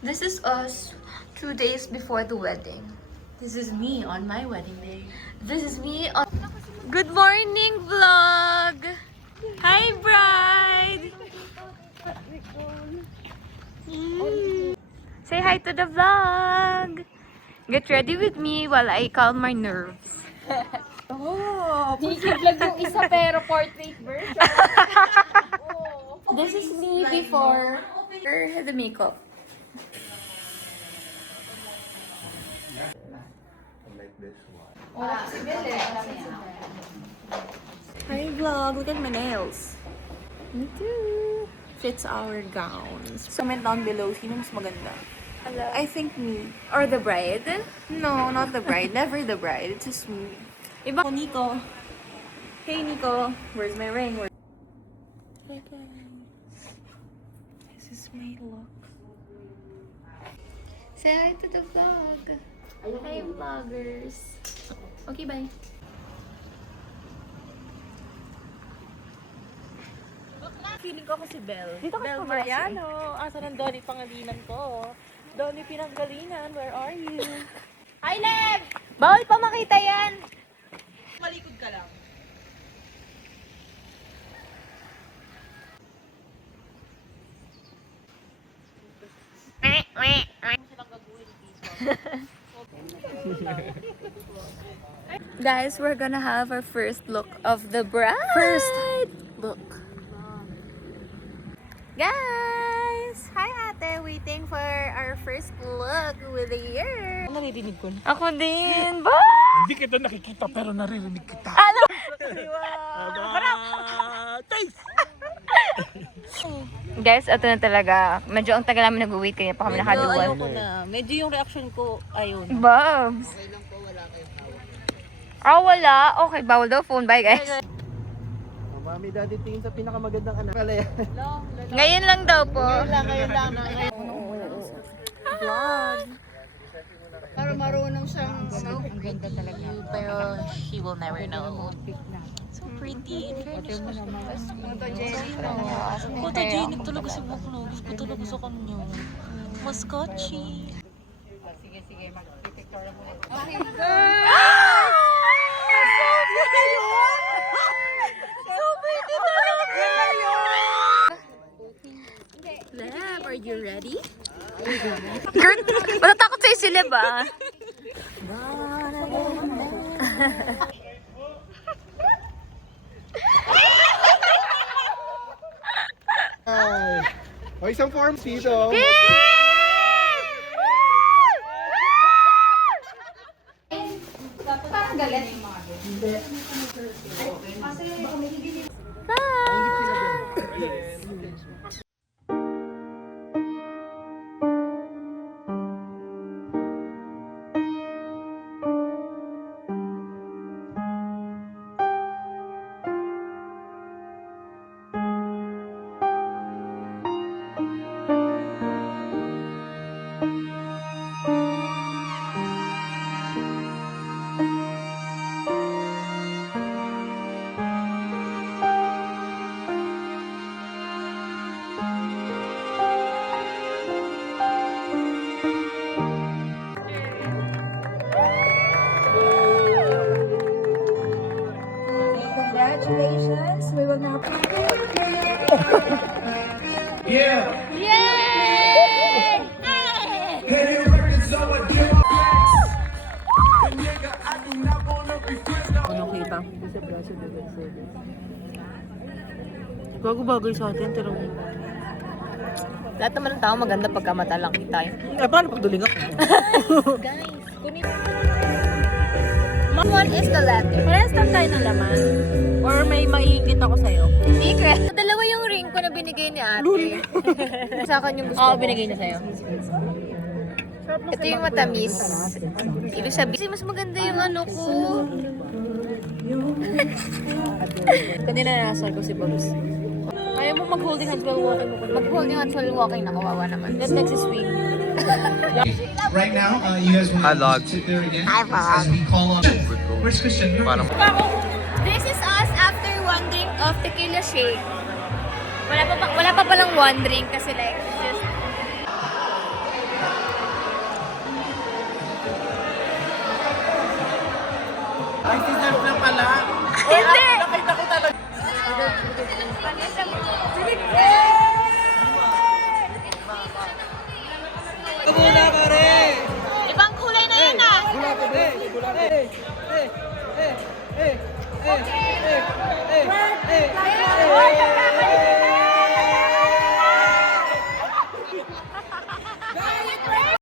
This is us 2 days before the wedding. This is me on my wedding day. This is me on... Good morning, vlog! Hi, bride! Say hi to the vlog! Get ready with me while I calm my nerves. Vlog yung isa pero portrait version. This is me before the makeup. Hi vlog, look at my nails. Me too. Fits our gowns. Comment down below, sino mas maganda? I think me. Or the bride. No, not the bride. Never the bride. It's just me. Iba. Oh, Nico. Hey Nico, where's my ring? Hey guys. This is my look. Say hi to the vlog. Hi, vloggers. Okay, bye. Feeling ko ako si Belle. Belle Mariano. Asa ng Donnie Pangalinan ko? Donnie Pinanggalingan, where are you? Hi, Lev! Bawal pa makita yan! Malikod ka lang. Guys, we're gonna have our first look of the bride. First look. Guys! Hi, ate! Waiting for our first look with the year. Naririnig ko na. Ako din! Ba? Hindi kita nakikita pero naririnig kita. Ano? Guys, ito na talaga. Medyo ang tagal namin nag-wait kaya pa kami nakaduwan. Ayoko na. Medyo yung reaction ko, ayun. Babs! Wala. Okay, bawal daw phone. Bye, guys. Mami, daddy, tingin sa pinakamagandang anak. Kalaya. Ngayon lang daw po. Ngayon lang. Vlog. Para marunong siyang ang ganda talaga. Pero she will never know. So pretty. Photogenic talaga si Buklo. Gusto ko talaga sa kanya. Mascotchy. Sige. Mag-picture na muna. Lab, are you ready? Girl, matatakot sa'yo si Lab, ah. O, isang forms dito. Parang galit. Congratulations. We will now. Yeah. Yay! Ano kita? Bago bagay sa atin, pero... Lahat naman ng tao maganda pagka mata lang tayo. paano pag duling ako? Guys, kunin. One is the letter. Parehas lang tayo ng laman. Or may maiingit ako sa'yo. Secret. Dalawa yung ring ko na binigay ni ate. Sa akin yung gusto Oo, ko. binigay niya sa'yo. Ito yung matamis. Ibig sabihin, kasi mas maganda yung ano ko. Kanina nasal ko si Bobs. Ayaw mo mag-holding hands while walking mo. Mag-holding hands while walking na kawawa naman. That makes it sweet. Right now, you guys will sit there again as we call on. Where's Christian? This is us after one drink of tequila shake. Wala pa palang one drink kasi like just pala. Hindi! Nakita ko talaga. Ibang kulay na yan ah! Bird,